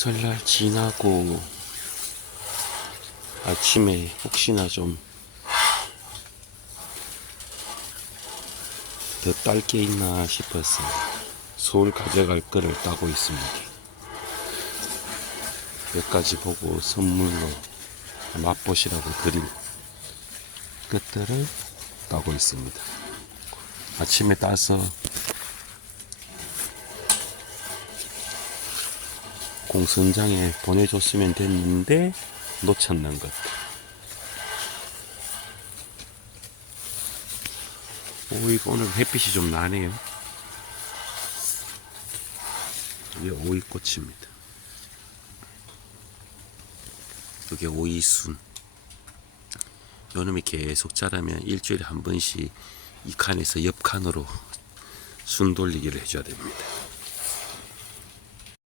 설날 지나고 아침에 혹시나 좀 더 딸 게 있나 싶어서 서울 가져갈 거를 따고 있습니다. 몇 가지 보고 선물로 맛보시라고 드린 것들을 따고 있습니다. 아침에 따서 공선장에 보내줬으면 됐는데 놓쳤는 것. 오이 오늘 햇빛이 좀 나네요. 이게 오이꽃입니다. 이게 오이순. 요놈이 계속 자라면 일주일에 한 번씩 이 칸에서 옆 칸으로 순 돌리기를 해줘야 됩니다.